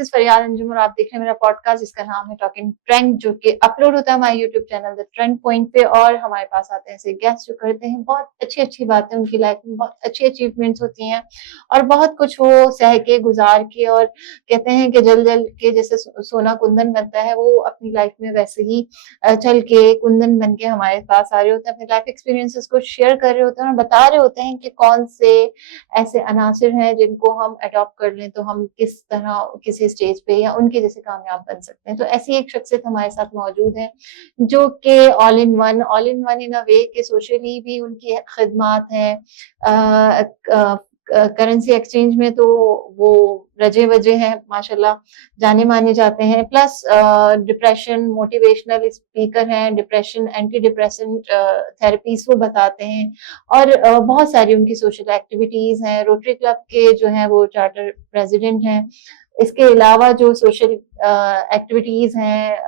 This is फरियाद अंजुम और आप देख रहे हैं मेरा पॉडकास्ट जिसका नाम है टॉकिंग ट्रेंड, जो कि अपलोड होता है हमारे YouTube channel the trend point पे। और हमारे पास आते हैं ऐसे गेस्ट जो करते हैं बहुत अच्छी अच्छी बातें, उनकी लाइफ में बहुत अच्छी अचीवमेंट्स होती हैं और बहुत कुछ वो सह के गुजार के, और कहते हैं कि जल जल के जैसे सोना कुंदन बनता है, वो अपनी लाइफ में वैसे ही चल के कुंदन बन के हमारे पास आ रहे होते हैं, अपने लाइफ एक्सपीरियंसेस को शेयर कर रहे होते हैं और बता रहे होते हैं कि कौन से ऐसे अनासिर हैं जिनको हम अडॉप्ट कर लें तो हम किस तरह किसी स्टेज पे या उनके जैसे कामयाब बन सकते हैं। तो ऐसी एक शख्सियत हमारे साथ मौजूद है जो कि ऑल इन वन इन अ वे के सोशली भी उनकी खिदमात हैं, करेंसी एक्सचेंज में तो वो रजे वजे हैं माशाल्लाह, जाने माने जाते हैं। प्लस डिप्रेशन मोटिवेशनल स्पीकर हैं, डिप्रेशन एंटी डिप्रेसेंट थेरेपीज वो बताते हैं और बहुत सारी उनकी सोशल एक्टिविटीज हैं। रोटरी क्लब के जो हैं वो चार्टर प्रेसिडेंट हैं। इसके अलावा जो सोशल एक्टिविटीज हैं,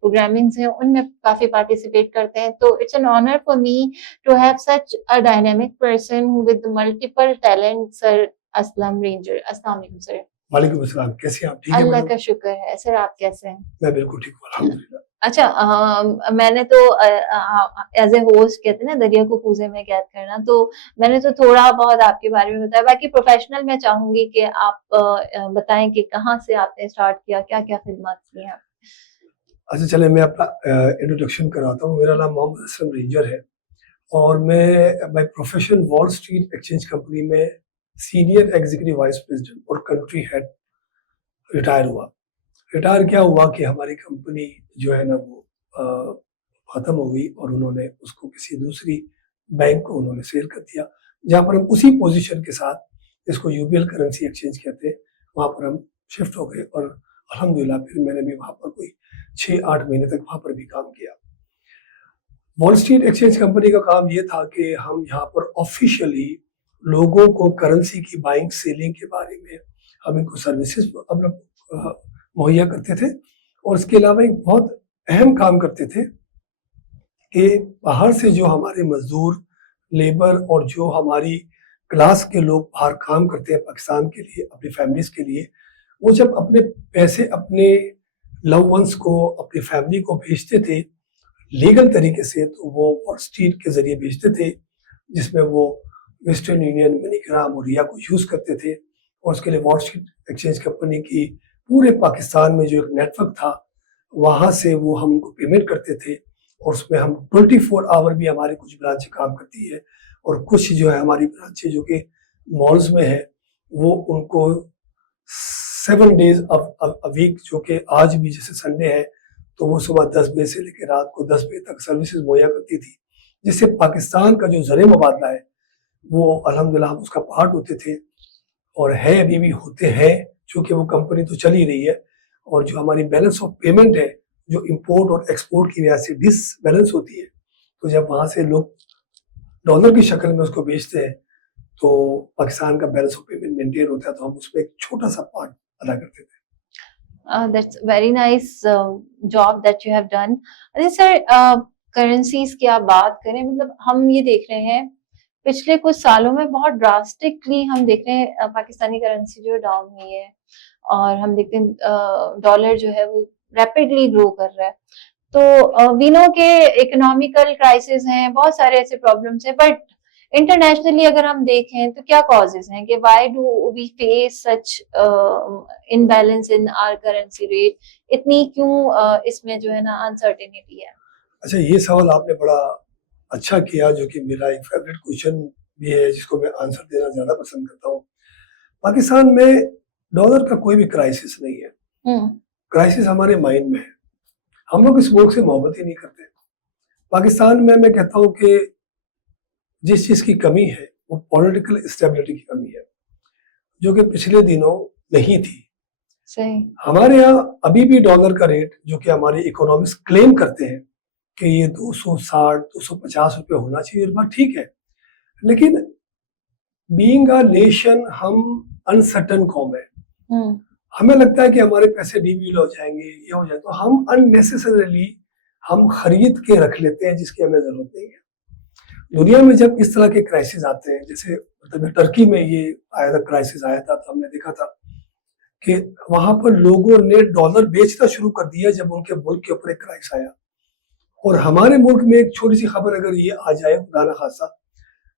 प्रोग्रामिंग्स हैं, उनमें काफी पार्टिसिपेट करते हैं। तो it's an honour for me to have such a dynamic person with multiple talent, sir Aslam Ranger. अस्सलाम वालेकुम सर। वालेकुम अस्सलाम, कैसे हैं आप? ठीक है अल्लाह मैडम? का शुक्र है सर, आप कैसे हैं? मैं बिल्कुल ठीक हूँ अल्हम्दुलिल्लाह। अच्छा, मैंने तो एज ए होस्ट कहते हैं ना दरिया को कूजे में कैद करना, तो मैंने तो थोड़ा बहुत आपके बारे में बताया। बाकी प्रोफेशनल मैं चाहूंगी कि आप बताएं कि कहाँ से आपने स्टार्ट किया, क्या क्या खिदमत की हैं। अच्छा चले मैं अपना इंट्रोडक्शन कराता हूँ। मेरा नाम मोहम्मद असलम रेंजर है और मैं by profession wall street exchange company में सीनियर एग्जीक्यूटिव वाइस प्रेसिडेंट और कंट्री हेड रिटायर हुआ। रिटायर क्या हुआ कि हमारी कंपनी जो है ना वो ख़त्म हो गई और उन्होंने उसको किसी दूसरी बैंक को उन्होंने सेल कर दिया, जहाँ पर हम उसी पोजीशन के साथ, इसको यूबीएल करेंसी एक्सचेंज कहते हैं, वहाँ पर हम शिफ्ट हो गए और अल्हम्दुलिल्लाह फिर मैंने भी वहाँ पर कोई 6-8 महीने तक वहाँ पर भी काम किया। वॉल स्ट्रीट एक्सचेंज कंपनी का काम ये था कि हम यहाँ पर ऑफिशियली लोगों को करेंसी की बाइंग सेलिंग के बारे में हम इनको सर्विसेज मुहैया करते थे और इसके अलावा एक बहुत अहम काम करते थे कि बाहर से जो हमारे मजदूर लेबर और जो हमारी क्लास के लोग बाहर काम करते हैं पाकिस्तान के लिए, अपनी फैमिलीज के लिए, वो जब अपने पैसे अपने लव वंस को, अपनी फैमिली को भेजते थे लीगल तरीके से, तो वो वॉल स्ट्रीट के जरिए भेजते थे, जिसमें वो वेस्टर्न यूनियन, मनीग्राम और रिया को यूज़ करते थे। और उसके लिए वॉल स्ट्रीट एक्सचेंज कंपनी की पूरे पाकिस्तान में जो एक नेटवर्क था, वहाँ से वो हम उनको पेमेंट करते थे और उसमें हम 24 आवर भी हमारी कुछ ब्रांचें काम करती है और कुछ जो है हमारी ब्रांचें जो कि मॉल्स में है, वो उनको 7 डेज अ वीक, जो कि आज भी जैसे संडे है तो वो सुबह 10 बजे से लेकर रात को 10 बजे तक सर्विसेज मुहैया करती थी, जिससे पाकिस्तान का जो ज़र मुबादला है वो अल्हम्दुलिल्लाह हम उसका पार्ट होते थे और है, अभी भी होते हैं, चूँकि वो कंपनी तो चल ही रही है। और जो हमारी बैलेंस ऑफ पेमेंट है, जो इंपोर्ट और एक्सपोर्ट की वजह से डिसबैलेंस होती है, तो जब वहाँ से लोग डॉलर की शक्ल में उसको बेचते हैं तो पाकिस्तान का बैलेंस ऑफ पेमेंट मेंटेन होता है, तो हम उसमें एक छोटा सा पार्ट अदा करते थे। That's very nice job that you have done. अरे सर, करेंसीज की आप बात करें, मतलब हम ये देख रहे हैं पिछले कुछ सालों में बहुत ड्रास्टिकली हम देख रहे हैं पाकिस्तानी करेंसी जो डाउन हुई है और हम देखते हैं डॉलर जो है वो रैपिडली ग्रो कर रहा है। तो वी नो के इकोनॉमिकल क्राइसिस हैं, बहुत सारे ऐसे प्रॉब्लम्स हैं, बट इंटरनेशनली अगर हम देखें तो क्या कॉजेज हैं कि why do we face such imbalance in our currency rate, इतनी क्यों इसमें जो है ना अनसर्टेनिटी है? अच्छा, ये सवाल आपने बड़ा अच्छा किया, जो कि मेरा एक फेवरेट क्वेश्चन भी है, जिसको मैं आंसर देना ज़्यादा पसंद करता हूँ। पाकिस्तान में डॉलर का कोई भी क्राइसिस नहीं है, क्राइसिस हमारे माइंड में है। हम लोग इस मुल्क से मोहब्बत ही नहीं करते। पाकिस्तान में मैं कहता हूँ कि जिस चीज़ की कमी है वो पॉलिटिकल स्टेबिलिटी की कमी है, जो कि पिछले दिनों नहीं थी। सही। हमारे यहाँ अभी भी डॉलर का रेट, जो कि हमारे इकोनॉमिस्ट क्लेम करते हैं कि ये 260-250 रुपये होना चाहिए, इस बार ठीक है, लेकिन बीइंग अ नेशन हम अनसर्टन कौम है। हमें लगता है कि हमारे पैसे डीवैल्यू हो जाएंगे, ये हो जाए, तो हम अननेसेसरीली हम खरीद के रख लेते हैं जिसकी हमें जरूरत नहीं है। दुनिया में जब इस तरह के क्राइसिस आते हैं, जैसे मतलब टर्की में ये आया था, क्राइसिस आया था, तो हमने देखा था कि वहां पर लोगों ने डॉलर बेचना शुरू कर दिया जब उनके मुल्क के ऊपर एक क्राइसिस आया। और हमारे मुल्क में एक छोटी सी खबर अगर ये आ जाए खुदा ना खासा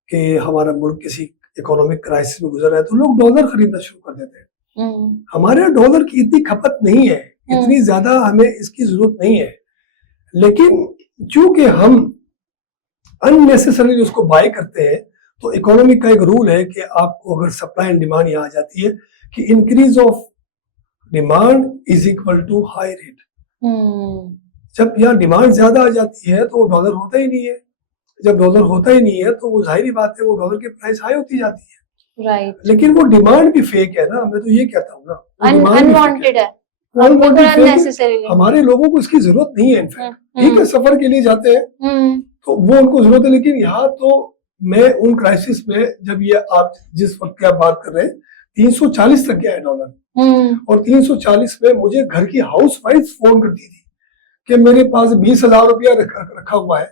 कि हमारा मुल्क किसी इकोनॉमिक क्राइसिस में गुजर रहा है तो लोग डॉलर खरीदना शुरू कर देते हैं। हमारे यहाँ डॉलर की इतनी खपत नहीं है, इतनी ज्यादा हमें इसकी जरूरत नहीं है, लेकिन चूंकि हम अननेसेसरीली उसको बाय करते हैं तो इकोनॉमी का एक रूल है कि आपको अगर सप्लाई एंड डिमांड यहाँ आ जाती है कि increase of demand is equal to high rate. जब यहाँ डिमांड ज्यादा आ जाती है तो डॉलर होता ही नहीं है, जब डॉलर होता ही नहीं है तो वो जाहिर बात है वो डॉलर की प्राइस हाई होती जाती है। राइट, लेकिन वो डिमांड भी फेक है ना, मैं तो ये कहता हूँ ना, अनवांटेड है, हमारे लोगों को इसकी जरूरत नहीं है। इनफैक्ट ठीक है सफर के लिए जाते हैं तो वो उनको जरूरत है, लेकिन यहाँ तो मैं उन क्राइसिस में जब ये आप जिस वक्त की आप बात कर रहे हैं 340 तक गया है डॉलर, और 340 में मुझे घर की हाउस वाइफ फोन करती थी कि मेरे पास 20,000 रुपया रखा हुआ है,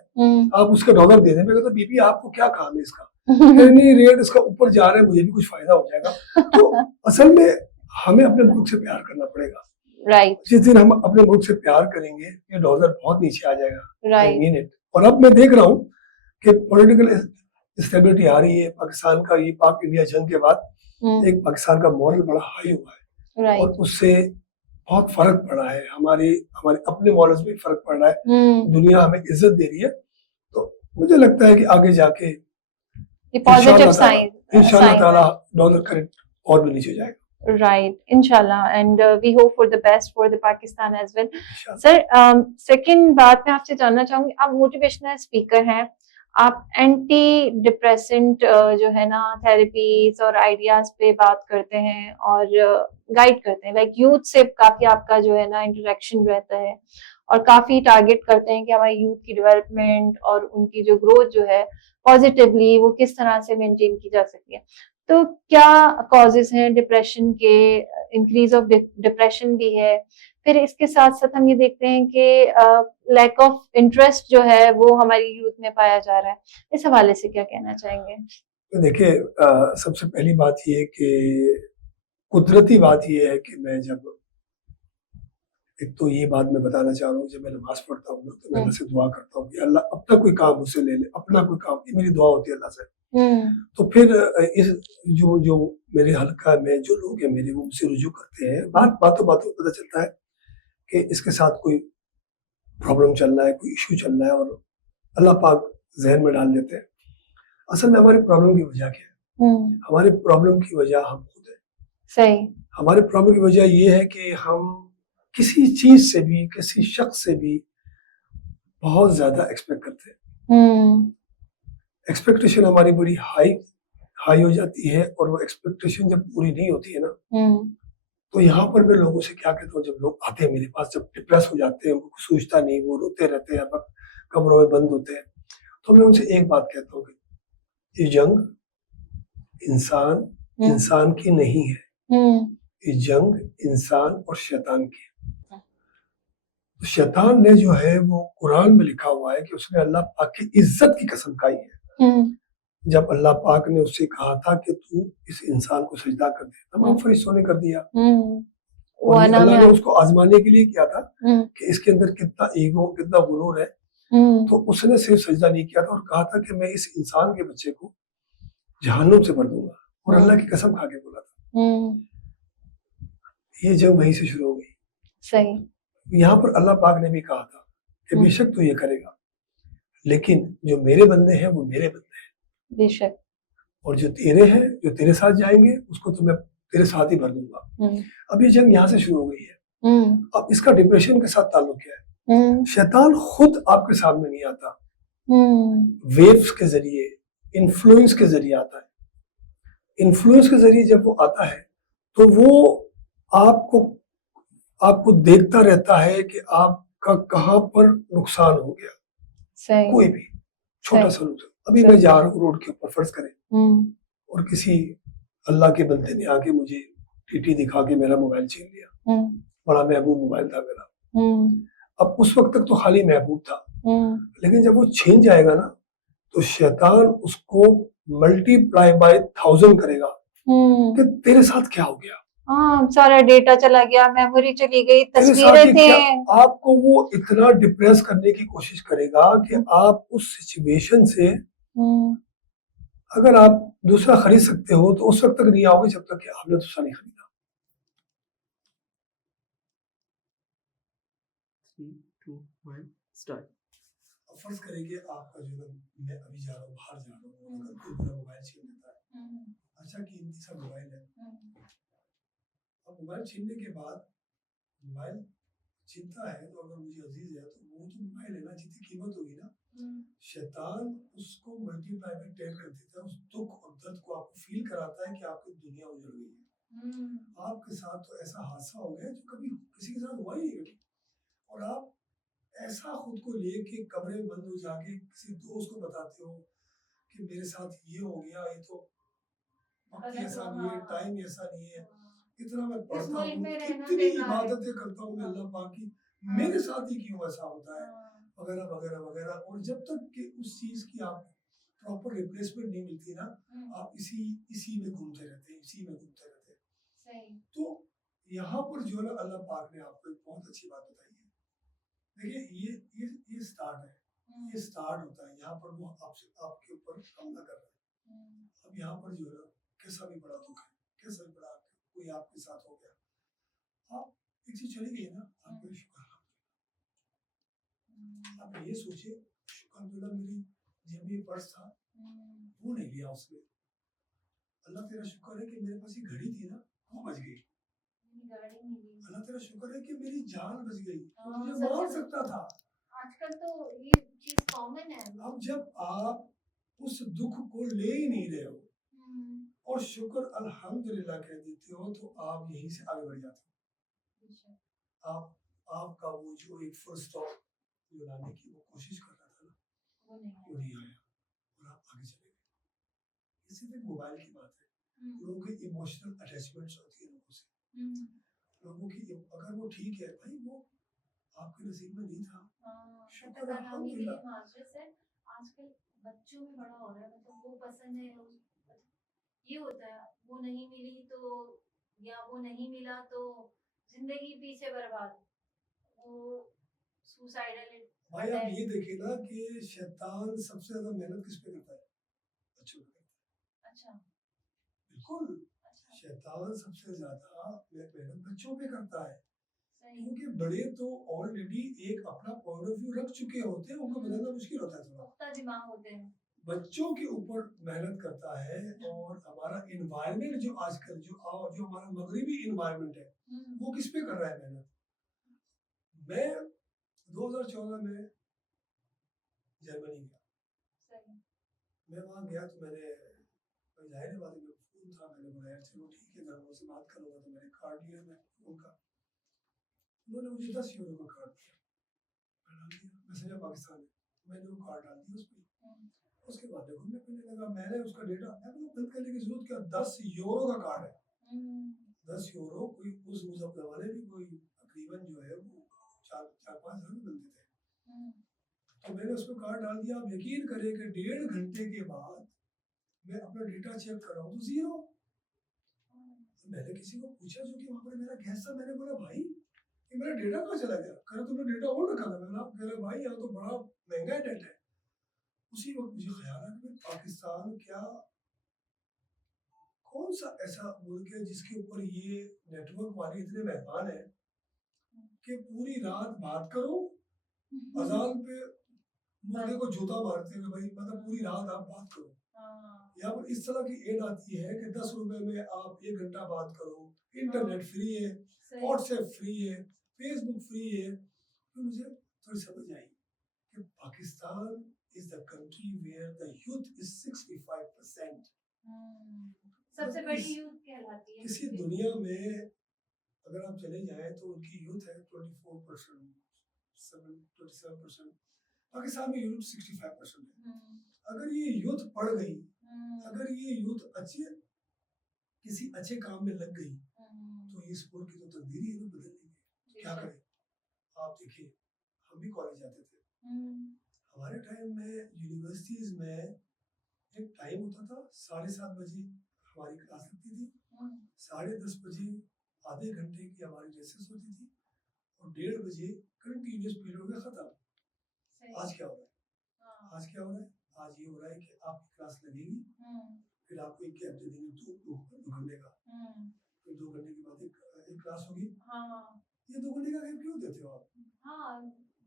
आप उसका डॉलर दे दें। मैं कहता बीबी आपको क्या काम है इसका, नहीं रेट इसका ऊपर जा रहा है, मुझे भी कुछ फायदा हो जाएगा। तो असल में हमें अपने मुल्क से प्यार करना पड़ेगा। राइट, जिस दिन हम अपने मुल्क से प्यार करेंगे ये डॉलर बहुत नीचे आ जाएगा। Right, I mean it। और अब मैं देख रहा हूँ कि पॉलिटिकल स्टेबिलिटी आ रही है पाकिस्तान का, ये पाक इंडिया जंग के बाद एक पाकिस्तान का मॉरल बड़ा हाई हुआ है, राइट, और उससे बहुत फर्क पड़ा है, हमारे अपने मॉरल्स में फर्क पड़ रहा है, दुनिया हमें इज्जत दे रही है। तो मुझे लगता है कि आगे जाके पॉजिटिव साइन इंशाल्लाह ताला डॉलर का रेट और भी नीचे जाएगा। Right, inshallah, and we hope for the best for the Pakistan as well. Sir, second बात मैं आपसे जानना चाहूंगी, आप मोटिवेशनल स्पीकर हैं, आप एंटी डिप्रेसेंट जो है ना थेरेपीज और आइडियाज पे बात करते हैं और गाइड करते हैं, लाइक यूथ से काफी आपका जो है ना इंटरेक्शन रहता है और काफी टारगेट करते हैं कि हमारे यूथ की डेवलपमेंट और उनकी जो ग्रोथ जो है पॉजिटिवली वो किस तरह से मेंटेन की जा सकती है। तो क्या कॉजेस हैं डिप्रेशन के, इंक्रीज ऑफ डिप्रेशन भी है, फिर इसके साथ साथ हम ये देखते हैं कि लैक ऑफ इंटरेस्ट जो है वो हमारी यूथ में पाया जा रहा है, इस हवाले से क्या कहना चाहेंगे? तो देखिए सबसे पहली बात ये कि कुदरती बात ये है कि मैं जब एक तो ये बात मैं बताना चाह रहा हूँ, जब मैं नमाज पढ़ता हूँ तो मैं अल्लाह से दुआ करता हूँ कि अल्लाह अपना कोई काम मुझसे ले ले, अपना कोई काम, ये मेरी दुआ होती है अल्लाह से। तो फिर इस जो मेरे हल्का में जो लोग हैं मेरे वो मुझसे रुजू करते हैं, बातों पता चलता है कि इसके साथ कोई प्रॉब्लम चल रहा है, कोई इशू चल रहा है, और अल्लाह पाक जहन में डाल देते हैं। असल में हमारी प्रॉब्लम की वजह क्या है? हमारी प्रॉब्लम की वजह हम खुद है। सही। हमारी प्रॉब्लम की वजह ये है कि हम किसी चीज से भी, किसी शख्स से भी बहुत ज्यादा एक्सपेक्ट करते हैं। एक्सपेक्टेशन हमारी बड़ी हाई हो जाती है, और वो एक्सपेक्टेशन जब पूरी नहीं होती है ना, तो यहाँ पर मैं लोगों से क्या कहता हूँ, जब लोग आते हैं मेरे पास, जब डिप्रेस हो जाते हैं, उनको सोचता नहीं, वो रोते रहते हैं, कमरों में बंद होते हैं, तो मैं उनसे एक बात कहता हूँ कि ये जंग इंसान की नहीं है, ये जंग इंसान और शैतान की है। तो शैतान ने जो है वो कुरान में लिखा हुआ है कि उसने अल्लाह पाक की इज्जत की कसम खाई है। जब अल्लाह पाक ने उससे कहा था कि तू इस इंसान को सजदा कर दे, तमाम फरिश्तों ने कर दिया, और अल्लाह ने उसको आजमाने के लिए किया था कि इसके अंदर कितना ईगो, कितना गुरूर है। तो उसने सिर्फ सजदा नहीं किया था और कहा था कि मैं इस इंसान के बच्चे को जहन्नुम से भर दूंगा, और अल्लाह की कसम खा के बोला था। ये जंग वहीं से शुरू हो गई। सही। यहाँ पर अल्लाह पाक ने भी कहा था कि बेशक तू ये करेगा, लेकिन जो मेरे बंदे हैं वो मेरे बंदे हैं, बेशक, और जो तेरे हैं, जो तेरे साथ जाएंगे, उसको तो मैं तेरे साथ ही भर दूंगा। अब ये जंग यहाँ से शुरू हो गई है। अब इसका डिप्रेशन के साथ ताल्लुक क्या है? शैतान खुद आपके सामने नहीं आता, वेव्स के जरिए, इन्फ्लुएंस के जरिए आता है। इन्फ्लुएंस के जरिए जब वो आता है तो वो आपको देखता रहता है कि आपका कहाँ पर नुकसान हो गया। सही। कोई भी छोटा सा नुकसान, अभी मैं जा रहा हूँ रोड के ऊपर, फर्ज करें, और किसी अल्लाह के बंदे ने आके मुझे टीटी दिखा के मेरा मोबाइल छीन लिया, बड़ा महबूब मोबाइल था मेरा। अब उस वक्त तक तो खाली महबूब था, लेकिन जब वो छीन जाएगा ना तो शैतान उसको मल्टीप्लाई बाय 1000 करेगा कि तेरे साथ क्या हो गया, हाँ, सारा डेटा चला गया, मेमोरी चली गई, मेरे साथ तस्वीरें ही थे। क्या आपको वो इतना डिप्रेस करने की कोशिश करेगा कि आप उस सिचुएशन से हम्म, अगर आप दूसरा खरीद सकते हो तो उस वक्त तक नहीं आओगे जब तक कि आपने दूसरा नहीं खरीदा। 3, 2, 1, स्टार्ट। अब फर्ज करें कि आपका जो है मैं अभी जा रहा हूँ बाहर जा रहा हूँ अगर कोई मेरा मोबाइल छीन लेता है, अच्छा कीमती सा मोबाइल है, अब मोबाइल छीनने के बाद मोबाइल छीनता है तो अगर मुझे अजीज है तो वो जो मोबाइल है ना जितनी कीमत होगी ना शैतान उसको मल्टीप्लाई में 10 कर देता है, उस दुख और दर्द को आपको फील कराता है कि आपकी दुनिया उजड़ गई है, आपके साथ तो ऐसा हादसा हो गया जो कभी किसी के साथ हुआ ही नहीं, और आप ऐसा खुद को लेके कमरे में बंद हो जाके किसी दोस्त को बताते हो कि मेरे साथ ये हो गया, ये तो वक्त ही ऐसा नहीं है, टाइम ही ऐसा नहीं है, इतना मैं पढ़ता हूँ, कितनी इबादतें करता हूँ मैं अल्लाह पाक की, मेरे साथ ही क्यों ऐसा होता है, वगैरह वगैरह वगैरह। और जब तक कि उस चीज की आप प्रॉपर रिप्लेसमेंट नहीं मिलती ना, आप इसी इसी में घूमते रहते हैं, इसी में घूमते रहते हैं। तो यहाँ पर जो है ना अल्लाह पाक ने आपको एक बहुत अच्छी बात बताई है। देखिए ये स्टार्ट है, ये स्टार्ट होता है, यहाँ पर वो आपसे आपके ऊपर हमला कर रहा है। अब यहाँ पर जो है ना कैसा भी बड़ा दुख है, कैसा भी बड़ा कोई आपके साथ हो गया, आप एक चीज चली गई ना, आपको शुक्र, आप ये सोचिए शुक्र मेरी जेब में पर्स था वो नहीं लिया उसने, अल्लाह तेरा शुक्र है कि मेरे पास ये घड़ी थी ना वो बच गई, अल्लाह तेरा शुक्र है कि मेरी जान बच गई, तो मुझे मार सकता था। आजकल तो ये चीज कॉमन है। अब जब आप उस दुख को ले ही नहीं रहे हो और शुक्र अल्हम्दुलिल्लाह कह देते हो तो आप यहीं से आगे बढ़ जाते हो। आप आपका वो जो एक फुल स्टॉप जो लाने की वो कोशिश कर रहा था ना वो नहीं आया और आप आगे चले गए। ये सिर्फ एक मोबाइल की बात है, लोगों की इमोशनल अटैचमेंट्स होती है लोगों से, लोगों की अगर वो ठीक है भाई वो आपके नसीब में नहीं था, शुक्र अल्हम्दुलिल्लाह। आजकल बच्चों में बड़ा हो रहा है, मतलब वो पसंद है, ये होता है, वो नहीं मिली तो, या वो नहीं मिला तो जिंदगी पीछे बर्बाद, वो सुसाइडल। भाई आप ये देखिए ना कि शैतान सबसे ज्यादा मेहनत किस पे करता है, बच्चों पे करता है। अच्छा, बिल्कुल, अच्छा, शैतान सबसे ज्यादा मेहनत बच्चों पे करता है, सही। क्योंकि बड़े तो ऑलरेडी एक अपना पॉइंट ऑफ व्यू रख चुके होते हैं, उनको बदलना मुश्किल होता है थोड़ा, पुख्ता दिमाग होते हैं। बच्चों के ऊपर मेहनत करता है। और हमारा इन्वायरमेंट जो आजकल जो हमारा मगरबी इन्वायरमेंट है वो किस पे कर रहा है मेहनत। मैं 2014 में जर्मनी गया, सही। मैं वहाँ गया तो मैंने जाहिर बात है फोन था, मैंने बोला यार चलो ठीक है घर वालों से बात करूंगा, तो मैंने कार्ड लिया मैं फोन का, उन्होंने मुझे 10 यूरो का कार्ड दिया, मैं डाल दिया, मैसेज पाकिस्तान में, मैंने वो कार्ड डाल दिया उसमें, उसके बाद देखो मैं पहले लगा मैंने उसका डेटा मैं बंद करने की जरूरत क्या, 10 यूरो का कार्ड है, 10 यूरो कोई उस जमाने में कोई तकरीबन जो है वो 4-5 हज़ार में मिलते थे, तो मैंने उसमें कार्ड डाल दिया। आप यकीन करें कि 1.5 घंटे के बाद मैं अपना डेटा चेक कर रहा हूँ तो जीरो। तो मैंने किसी को पूछा जो कि वहां पर मेरा गेस्ट था, मैंने बोला भाई ये मेरा डेटा कहाँ चला गया, कह रहा तुमने डेटा ऑन रखा था, मैंने कह रहा भाई यहाँ तो बड़ा महंगा डेटा है। उसी वक्त मुझे ख्याल आया कि पाकिस्तान क्या कौन सा ऐसा मुल्क है जिसके ऊपर ये नेटवर्क वाले इतने मेहमान है कि पूरी रात बात करो, अजान पे मुर्गे को जूता मारते हुए भाई, मतलब पूरी रात आप बात करो। यहाँ पर इस तरह की एड आती है कि 10 रुपए में आप 1 घंटा बात करो, इंटरनेट फ्री है, व्हाट्सएप फ्री है, फेसबुक फ्री है। तो मुझे थोड़ी समझ आई कि Pakistan is the country where the youth is 65%। सबसे बड़ी यूथ कहलाती है किसी दुनिया में अगर आप चले जाएं तो उनकी यूथ है 24%, 27%, पाकिस्तान में यूथ 65% है। अगर ये यूथ पढ़ गई, अगर ये यूथ अच्छे किसी अच्छे काम में लग गई तो ये स्पोर्ट की तो तकदीर ही बदल देंगे। क्या करें, आप देखिए हम भी कॉलेज जाते थे, हमारे टाइम में यूनिवर्सिटीज में एक टाइम होता था, 7:30 बजे हमारी क्लास लगती थी, 10:30 बजे आधे घंटे की हमारी रेसेस होती थी और 1:30 बजे कंटिन्यूस पीरियड हो गया खत्म। सही। आज क्या हो रहा है? हाँ। आज क्या हो रहा है? आज ये हो रहा है कि आपकी क्लास लगेगी, फिर आपको एक गैप दे देंगे 2 घंटे का, फिर 2 घंटे के बाद एक क्लास होगी। हाँ। ये 2 घंटे का गैप क्यों देते हो आप? हाँ,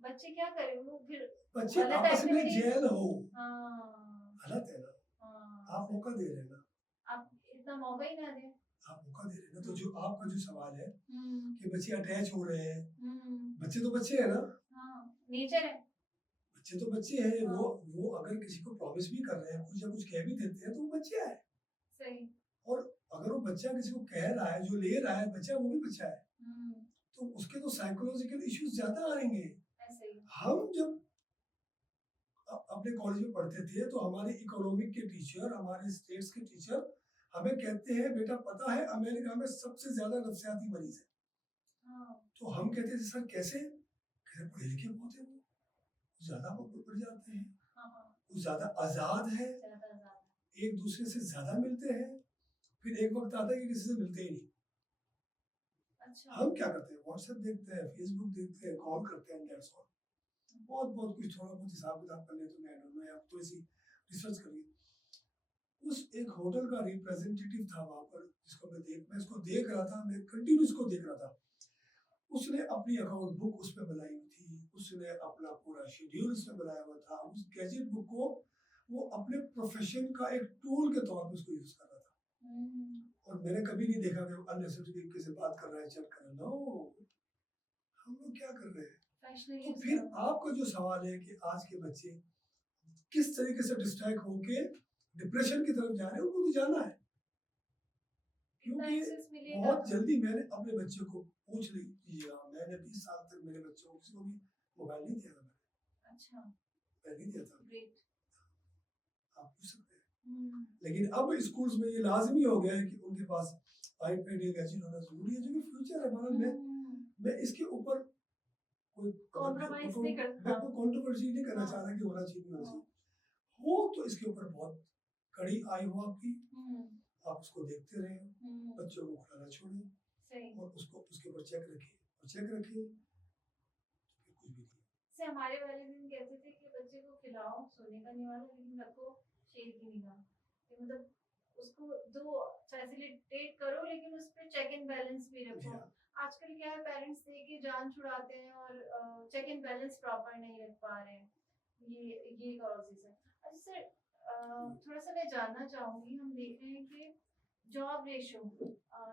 बच्चे क्या करें, वो फिर बच्चे गलत आपस में activities- जेल हो, हाँ। गलत है ना? हाँ, आप मौका दे रहे हैं ना, आप इतना मौका ही ना दें। आप मौका दे रहे हैं ना। तो जो आपका जो सवाल है हम्म, कि बच्चे अटैच हो रहे हैं, हम्म, बच्चे तो बच्चे हैं ना, हाँ, नेचर है। बच्चे तो बच्चे हैं। हाँ। वो अगर किसी को प्रॉमिस भी कर रहे हैं, कुछ या कुछ कह भी देते हैं, तो वो बच्चा है। सही। और अगर वो बच्चा किसी को कह रहा है, जो ले रहा है बच्चा, वो भी बच्चा है, हम्म, तो उसके तो साइकोलॉजिकल इश्यूज ज्यादा आएंगे। ऐसे ही। हम जब अपने कॉलेज में पढ़ते थे तो हमारे इकोनॉमिक के टीचर, हमारे स्टेट्स के टीचर हमें कहते हैं, बेटा पता है अमेरिका में सबसे ज्यादा नफसियाती मरीज है। हाँ। तो हम कहते थे सर कैसे? कहते पढ़े लिखे बहुत है, वो ज्यादा पढ़ जाते हैं, हाँ, हाँ, वो ज्यादा आजाद है, ज्यादा। एक दूसरे से ज्यादा मिलते हैं। फिर एक वक्त आता है कि किसी से मिलते ही नहीं। अच्छा। हम क्या करते हैं? व्हाट्सएप देखते हैं, फेसबुक देखते हैं, कॉल करते हैं, दैट्स ऑल। बहुत बहुत कुछ थोड़ा बहुत हिसाब किताब कर लेते हैं, तो मैं आप थोड़ी सी रिसर्च करिए। उस एक होटल का रिप्रेजेंटेटिव था वहां पर, जिसको मैं इसको देख रहा था, मैं कंटिन्यू इसको देख रहा था। उसने अपनी अकाउंट बुक उस पर बनाई हुई थी, उसने अपना पूरा शेड्यूल उसमें बनाया हुआ था। उस गैजेट बुक को वो अपने प्रोफेशन का एक टूल के तौर पर उसको यूज कर रहा था। और मैंने कभी नहीं देखा कि वो अननेसेसरी तरीके से बात कर रहा है, चेक कर रहा है। नो, हम लोग क्या कर रहे हैं? तो फिर आपका जो सवाल है कि आज के बच्चे किस तरीके से डिस्ट्रैक्ट होके डिप्रेशन की तरफ जा रहे हैं, उनको तो जाना है। क्योंकि बहुत जल्दी मैंने अपने बच्चे को पूछ लीजिएगा, मैंने 20 साल तक मेरे बच्चों को किसी को भी मोबाइल नहीं दिया था। मैंने अच्छा, मैं नहीं दिया था। ग्रेट। आप पूछ सकते हैं। लेकिन अब स्कूल्स में ये लाजमी हो गया है कि उनके पास आईपैड या गैजेट होना जरूरी है, जो कि फ्यूचर है हमारा। मैं इसके ऊपर कोई कॉम्प्रोमाइज नहीं करता। मैं कोई कंट्रोवर्सी नहीं करना चाह रहा कि होना चाहिए नहीं होना चाहिए। हो तो इसके ऊपर बहुत कड़ी आई हो आपकी, आप उसको देखते रहे, बच्चों को खुला ना छोड़ें और उसको उसके ऊपर चेक रखिए फिर कुछ भी नहीं। से हमारे वाले दिन कहते थे कि बच्चे को खिलाओ, सोने का नहीं वाला, लेकिन रखो शेर की निगाह, कि मतलब उसको दो फैसिलिटेट करो, लेकिन उस पर चेक एंड बैलेंस भी रखो। आजकल क्या है, पेरेंट्स दे के जान छुड़ाते हैं और चेक एंड बैलेंस प्रॉपर नहीं रख पा रहे हैं। ये कॉजेस है। अच्छा सर, थोड़ा सा मैं जानना चाहूंगी, हम देख रहे हैं कि जॉब रेशो,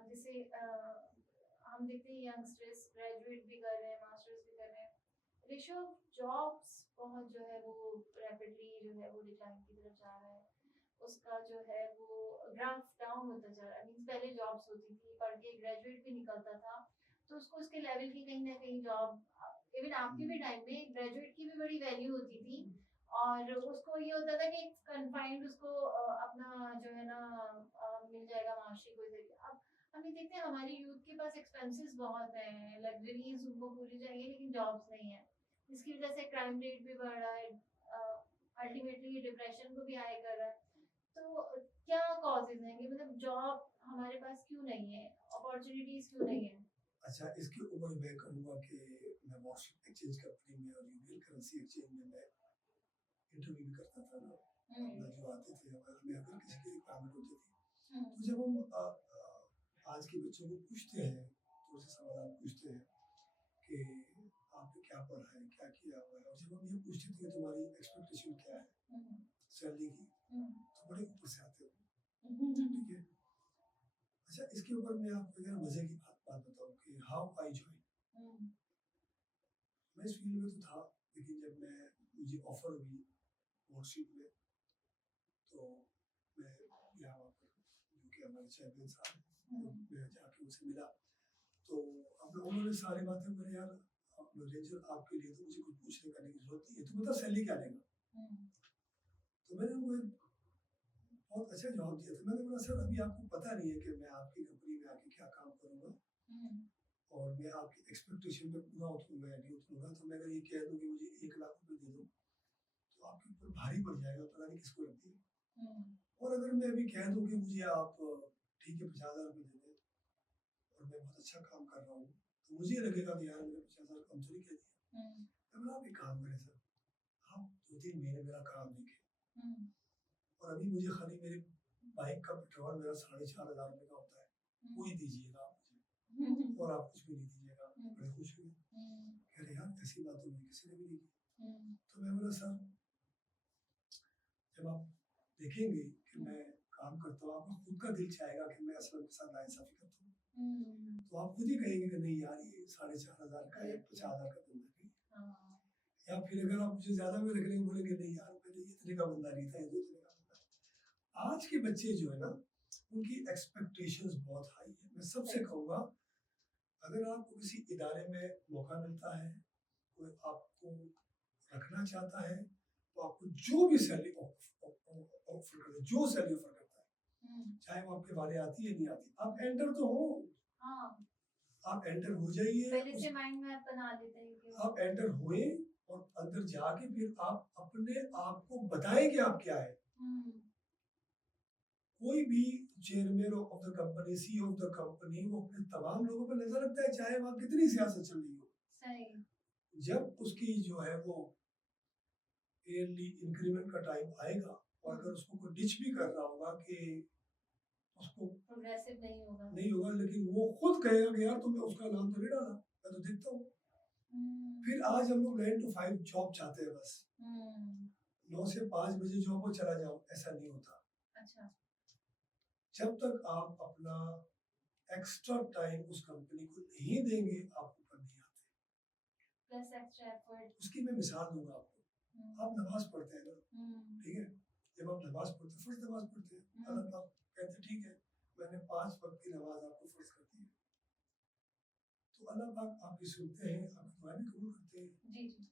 जैसे हम देखते हैं यंगस्टर्स ग्रेजुएट भी कर रहे हैं, मास्टर्स भी कर रहे हैं, रेशो ऑफ जॉब्स बहुत जो है वो रैपिडली जो है वो डिक्लाइन की तरफ जा रहा है। उसका जो है वो ग्राफ डाउन होता जा रहा है। मींस पहले जॉब्स होती थी, पढ़ के ग्रेजुएट भी निकलता था तो उसको उसके लेवल की कहीं ना कहीं जॉब, इवन आपके भी टाइम में ग्रेजुएट की भी बड़ी वैल्यू होती थी, और उसको ये होता था कि कन्फाइंड उसको अपना जो है ना मिल जाएगा माशी कोई जरिए। अब हम ये देखते हैं हमारी यूथ के पास एक्सपेंसेस बहुत हैं, लग्जरीज उनको पूरी चाहिए, लेकिन जॉब्स नहीं है, जिसकी वजह से क्राइम रेट भी बढ़ रहा है, अल्टीमेटली डिप्रेशन को भी हाई कर रहा है। तो क्या कॉजेज हैं कि मतलब जॉब हमारे पास क्यों नहीं है, अपॉर्चुनिटीज क्यों नहीं है? अच्छा, इसके ऊपर मैं कहूँगा कि मैं वॉशिंग एक्सचेंज कंपनी में और यूनियन करेंसी एक्सचेंज में मैं इंटरव्यू भी करता था ना, अपना जो आते थे, अगर किसी की रिक्वायरमेंट होती थी, तो जब हम आज के बच्चों को पूछते हैं, थोड़े से सवाल पूछते हैं कि आपने क्या पढ़ा है, क्या किया हुआ है, और जब हम ये पूछते थे कि तुम्हारी एक्सपेक्टेशन क्या है सैलरी की, तो बड़े ऊपर से आते हो। ठीक है। अच्छा, इसके ऊपर मैं आपको एक मजे की बात बताऊं कि हाउ आई जॉइन। मैं इस फील्ड में तो था, लेकिन जब मुझे ऑफर हुई वर्कशीट में, तो मैं यहाँ पर जो कि हमारे चैंपियन साहब हैं, तो मैं जाके उनसे मिला, तो अब उन्होंने सारी बातें बोले, यार मैनेजर आपके लिए तो मुझे कुछ पूछने करने की जरूरत नहीं है, तो बता सैलरी क्या लेगा। तो मैंने उनको एक बहुत अच्छा जवाब दिया था। मैंने बोला सर अभी आपको पता नहीं है कि मैं आपकी कंपनी में आके क्या काम करूँगा, और मैं आपकी एक्सपेक्टेशन पे पूरा उतरूंगा या नहीं उतरूंगा। तो मैं अगर ये कह दूँ कि मुझे 1 लाख रुपए दे दो, तो आपके ऊपर भारी पड़ जाएगा, पता नहीं किसको लग दिए। और अगर मैं अभी कह दूँ कि मुझे आप ठीक है 50,000 रुपये दे दें, और मैं बहुत अच्छा काम कर रहा हूँ, तो मुझे ये लगेगा कि यार मैंने 50,000 कम तो नहीं कह दिया। मैं बोला आप एक काम करें सर, आप 2-3 महीने मेरा काम देखें और अभी मुझे खाली मेरे बाइक का पेट्रोल मेरा 4,500 का होता है, वही दीजिएगा आप मुझे, और आप कुछ भी नहीं दीजिएगा। बड़े खुश हुए, कह रहे यार ऐसी बात तो मुझे किसी ने भी नहीं की। तो मैं बोला सर, जब आप देखेंगे कि मैं काम करता हूँ, आपका खुद का दिल चाहेगा कि मैं असलम के साथ नाइंसाफी करता हूँ, तो आप खुद ही कहेंगे कि नहीं यार ये 4,500 का या 50,000 का बंदा नहीं। या फिर अगर आप मुझे ज्यादा में रखने बोलेंगे नहीं यार मैंने ये इतने का बंदा नहीं था, ये इतने का बंदा है। आज के बच्चे जो है ना, उनकी एक्सपेक्टेशंस बहुत हाई है। मैं सबसे कहूँगा, अगर आपको किसी इदारे में मौका मिलता है, कोई आपको रखना चाहता है, तो आपको जो भी सैलरी ऑफर करता है, जो सैलरी ऑफर करता है, चाहे वो आपके बारे आती है नहीं आती, आप एंटर तो हो। आप एंटर हो जाइए, पहले से माइंड में आप बना लेते हैं कि आप एंटर हुए और अंदर जाके फिर आप अपने आप को बताएं कि आप क्या है। कोई भी chairman of the company, CEO of the company, वो अपने तमाम लोगों पर नजर रखता है, चाहे वहां कितनी सियासत चल रही हो। सही। जब उसकी जो है वो ईयरली इंक्रीमेंट का टाइम आएगा, और अगर उसको कोई डिच भी कर रहा होगा कि उसको प्रोग्रेसिव नहीं होगा, लेकिन वो खुद कहेगा कि यार तुमने उसका नाम तो नहीं डाला, मैं तो देखता हूँ। फिर आज हम लोग 9 to 5 जॉब चाहते हैं, बस 9 से 5 बजे जॉब को चला जाओ, ऐसा नहीं होता। अच्छा। जब तक आप अपना एक्स्ट्रा टाइम उस कंपनी को नहीं देंगे, आप ऊपर नहीं आते। Plus extra effort. उसकी मैं मिसाल दूंगा आपको। आप नमाज पढ़ते हैं ना, ठीक है, जब आप नमाज पढ़ते हैं, फर्ज नमाज पढ़ते हैं, अल्लाह पाक कहते ठीक है मैंने 5 वक्त की नमाज आपको फर्ज कर दी है, तो अल्लाह पाक आपकी सुनते हैं, आपकी दुआ भी कबूल करते हैं। जी जी।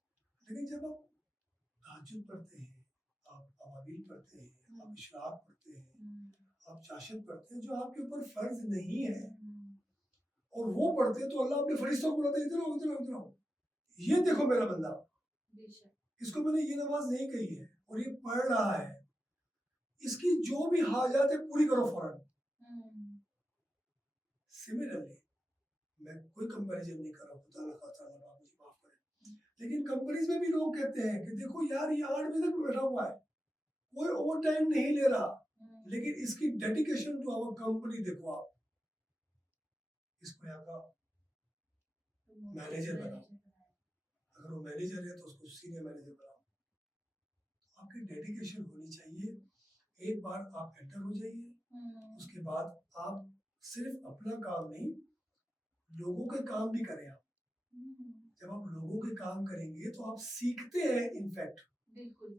लेकिन जब आप तहज्जुद पढ़ते हैं, आप अवाबील पढ़ते हैं, आप इशराक पढ़ते हैं, आप चाशत पढ़ते हैं, जो आपके ऊपर फर्ज नहीं है, और वो पढ़ते हैं, तो अल्लाह अपने फरिश्तों को बुलाते हैं, इधर आओ इधर आओ इधर आओ, ये देखो मेरा बंदा, इसको मैंने ये नमाज नहीं कही है और ये पढ़ रहा है, इसकी जो भी हाजात है पूरी करो फौरन। सिमिलरली, मैं कोई कंपैरिजन नहीं कर रहा हूँ, खुदा ना खास्ता अल्लाह पाक मुझे माफ करे, लेकिन कंपनीज में भी लोग कहते हैं कि देखो यार ये 8 बजे तक बैठा हुआ है, कोई ओवर टाइम नहीं ले रहा, लेकिन इसकी डेडिकेशन टू आवर कंपनी देखो आप, इसको यहाँ का मैनेजर बनाओ, अगर वो मैनेजर है तो उसको सीनियर मैनेजर बनाओ। आपकी डेडिकेशन होनी चाहिए। एक बार आप एंटर हो जाइए, उसके बाद आप सिर्फ अपना काम नहीं, लोगों के काम भी करें आप। जब आप लोगों के काम करेंगे तो आप सीखते हैं इनफैक्ट। बिल्कुल।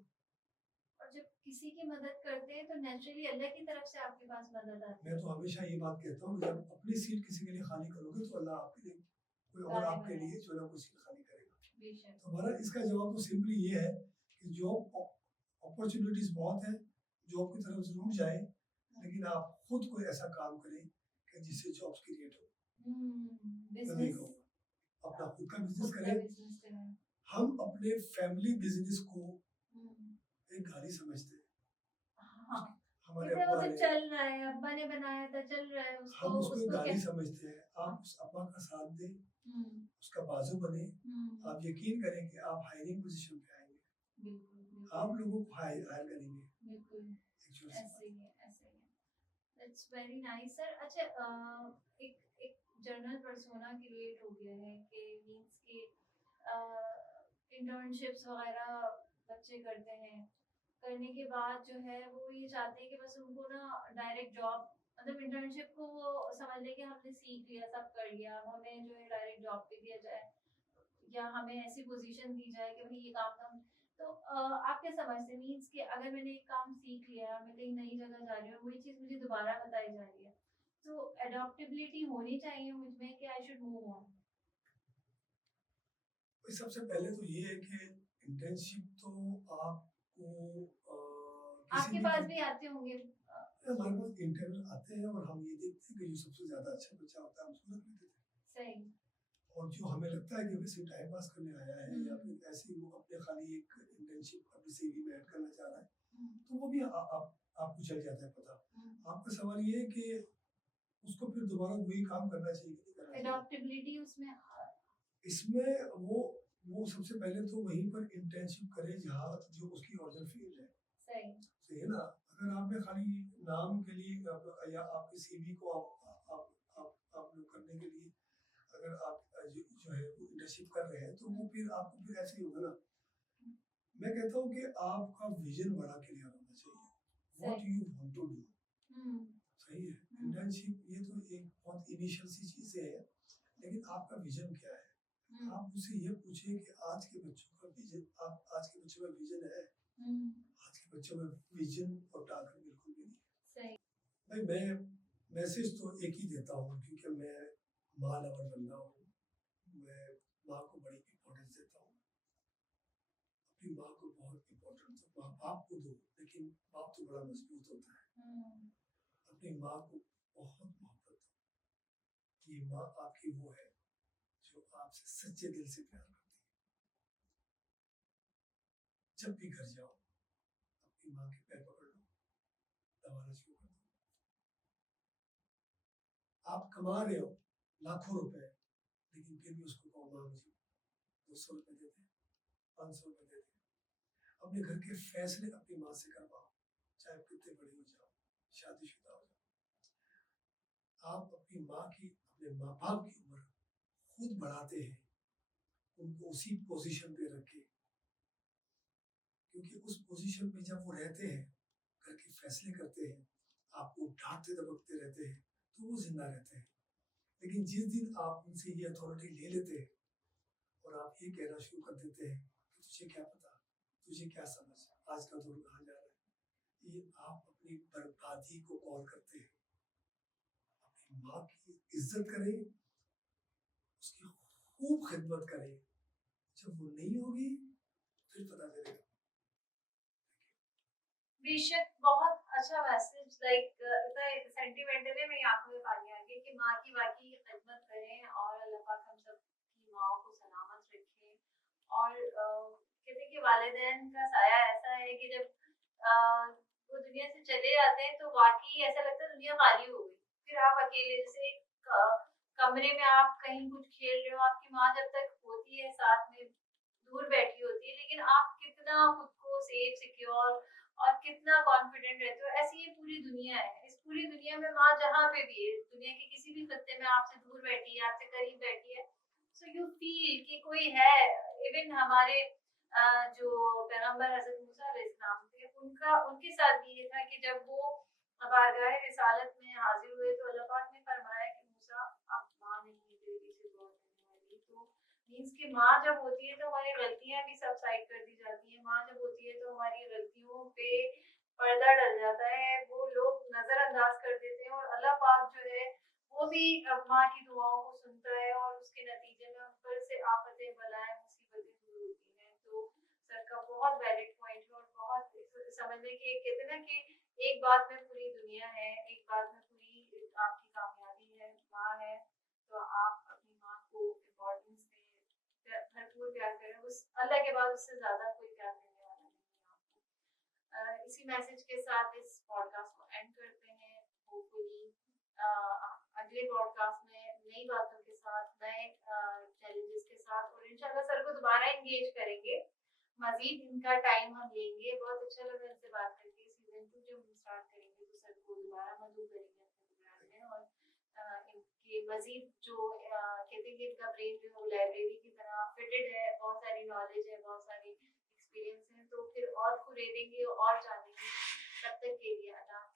और जब किसी की मदद करते हैं तो नेचुरली अल्लाह की तरफ से आपके पास मदद आती है। मैं तो हमेशा ये बात कहता हूँ, जब अपनी सीट किसी के लिए खाली करोगे तो अल्लाह आपके लिए कोई और आपके लिए जो ना कोई सीट खाली करेगा। तो हमारा इसका जवाब तो सिंपली ये है कि जॉब अपॉर्चुनिटीज बहुत है, जॉब की तरफ जरूर जाए, लेकिन आप खुद कोई ऐसा काम करें कि जिससे जॉब्स क्रिएट हो। मैं नहीं कहूँगा अपना खुद का बिजनेस करें। हम अपने फैमिली बिजनेस को एक गाड़ी समझते हैं। हमारे वो अब्बा तो ने चल रहा है, अब्बा ने बनाया था, चल रहा है, हम उसको एक गाड़ी क्या? समझते हैं। आप उस अब्बा का साथ दें, उसका बाजू बने, आप यकीन करें कि आप हायरिंग पोजीशन पे आएंगे, आप लोगों को हायर करेंगे। बिल्कुल ऐसे ही है, ऐसे ही है। It's very nice sir. अच्छा, एक एक जर्नल पर्सोना क्रिएट हो गया है कि मींस के इंटर्नशिप्स वगैरह बच्चे करते हैं, करने के बाद जो है वो ये चाहते हैं कि बस उनको ना डायरेक्ट जॉब, मतलब इंटर्नशिप को वो समझ लें कि हमने सीख लिया, सब कर लिया, हमें जो है डायरेक्ट जॉब पे दिया जाए या हमें ऐसी पोजीशन दी जाए कि भाई ये काम तो हम, तो आप क्या समझते हैं मींस कि अगर मैंने एक काम सीख लिया, मैं कहीं नई जगह जा रही हूँ, वही चीज मुझे दोबारा बताई जा रही है, तो एडॉप्टेबिलिटी होनी चाहिए मुझ में कि आई शुड मूव ऑन? सबसे पहले तो ये है कि इंटर्नशिप तो आपको आपके पास भी आते होंगे। हमारे पास इंटरव्यू आते हैं और हम ये देखते हैं कि जो सबसे ज्यादा अच्छा बच्चा होता है उसको रख लेते हैं। सही। और जो हमें लगता है कि वैसे टाइम पास करने आया है या फिर ऐसे ही वो अपने खाली एक इंटर्नशिप अपनी सीवी में ऐड करना चाह रहा है, तो वो भी आपको चल जाता है पता। आपका सवाल ये है कि उसको फिर दोबारा वही काम करना चाहिए कि नहीं करना चाहिए। एडॉप्टेबिलिटी उसमें इसमें वो सबसे पहले तो वहीं पर इंटर्नशिप करे जहाँ जो उसकी ओरिजिनल फील्ड है। सही सही है ना। अगर आपने खाली नाम के लिए या आपके सीवी को आप लोग करने के लिए अगर आप जो है वो इंटर्नशिप कर रहे हैं तो वो फिर आपको फिर ऐसे ही होगा ना। मैं कहता हूँ कि आपका विजन बड़ा क्लियर होना चाहिए, what you want to do. सही है। इंटर्नशिप ये तो एक बहुत इनिशियल सी चीजें है, लेकिन आपका विजन क्या है। आप उससे ये पूछिए कि आज के बच्चों का विजन, आप आज के बच्चों का विजन है। आज के बच्चों में विजन और टारगेट बिल्कुल भी नहीं है। भाई मैं मैसेज तो एक ही देता हूँ क्योंकि मैं माँ लवर बंदा हूँ। मैं माँ को बड़ी इम्पोर्टेंस देता हूँ। अपनी माँ को बहुत इम्पोर्टेंस दो। माँ बाप को दो, लेकिन बाप तो बड़ा मजबूत होता है। अपनी माँ को बहुत मोहब्बत दो। ये माँ आपकी वो है जो आपसे सच्चे दिल से प्यार करती है। जब भी घर जाओ अपनी माँ के पैर पकड़ लो, दबाना शुरू कर दो। आप कमा रहे हो लाखों रुपए, लेकिन फिर भी उसको कहो माँ मुझे 200 रुपए दे दे, 500 रुपए दे दे। अपने घर के फैसले अपनी माँ से करवाओ, चाहे कितने बड़े हो जाओ, शादीशुदा हो जाओ। आप अपनी माँ की, अपने माँ बाप की उम्र खुद बढ़ाते हैं, उनको उसी पोजीशन पे रखे, क्योंकि उस पोजीशन पे जब वो रहते हैं, घर के फैसले करते हैं, आपको डांटते दबकते रहते हैं, तो वो जिंदा रहते हैं। लेकिन जिस दिन आप उनसे ये अथॉरिटी ले लेते हैं और आप ये कहना शुरू कर देते हैं कि तुझे क्या पता, तुझे क्या समझ, आज का दौर कहाँ जा रहा है, ये आप अपनी बर्बादी को कॉल करते हैं। अपनी माँ की इज्जत करें, उसकी खूब खिदमत करें। जब वो नहीं होगी फिर पता चलेगा। बेशक बहुत अच्छा मैसेज, लाइक इतना सेंटिमेंटल है, मेरी आंखों में पानी आ गया कि माँ की वाकई खिदमत करें और अल्लाह पाक हम सब की माओ को सलामत रखे। और कहते हैं कि वालिदैन का साया ऐसा है कि जब वो दुनिया से चले जाते हैं तो वाकई ऐसा लगता है दुनिया खाली हो गई। फिर आप अकेले, जैसे एक कमरे में आप कहीं कुछ खेल रहे हो, आपकी माँ जब तक होती है साथ में, दूर बैठी होती है, लेकिन आप कितना खुद को सेफ, सिक्योर और कितना कॉन्फिडेंट रहते हो। ऐसी ये पूरी दुनिया है। इस पूरी दुनिया में माँ जहाँ पे भी है, दुनिया के किसी भी खत्ते में आपसे दूर बैठी है, आपसे करीब बैठी है, सो यू फील कि कोई है। इवन हमारे जो पैगंबर हजरत मूसा अलैहिस्सलाम थे, उनके साथ भी ये था कि जब वो बारगाह रिसालत में हाजिर हुए तो अल्लाह पाक ने फरमाया कि मूसा अब माँ नहीं है तेरे पीछे दौड़ करने वाली। तो मीन्स कि माँ जब होती है तो हमारी गलतियां भी सब साइड कर दी जाती है। माँ जब होती है तो हमारी गलतियों पे पर्दा डल जाता है, वो लोग नजरअंदाज कर देते हैं, और अल्लाह पाक जो है वो भी माँ की दुआओं को सुनता है और उसके नतीजे में उन पर से आफतें, बलाएं, मुसीबतें दूर होती हैं। तो सर का बहुत वैलिड पॉइंट है, और बहुत समझने की, कहते हैं ना कि एक बात में पूरी दुनिया है, एक बात में पूरी आपकी कामयाबी है, माँ है। तो आप अपनी माँ को इम्पोर्टेंस दें, भरपूर प्यार करें। उस अल्लाह के बाद उससे ज्यादा कोई प्यार करने वाला नहीं है आपको। इसी मैसेज के साथ इस पॉडकास्ट को एंड करते हैं। होपफुली अगले पॉडकास्ट में नई बातों के साथ, नए चैलेंजेस के साथ, और इंशाल्लाह सर को दोबारा एंगेज करेंगे। मजीद इनका टाइम हम लेंगे। बहुत अच्छा लगा इनसे बात करके। सीजन 2 जब हम स्टार्ट करेंगे तो सर को दोबारा मदऊ करेंगे अपने प्रोग्राम में, और इनके मजीद जो कहते हैं कि इनका ब्रेन जो है लाइब्रेरी की तरह फिटेड है, बहुत सारी नॉलेज है, बहुत सारी एक्सपीरियंस है, तो फिर और कुरेदेंगे और जानेंगे। तब तक के लिए अल्लाह।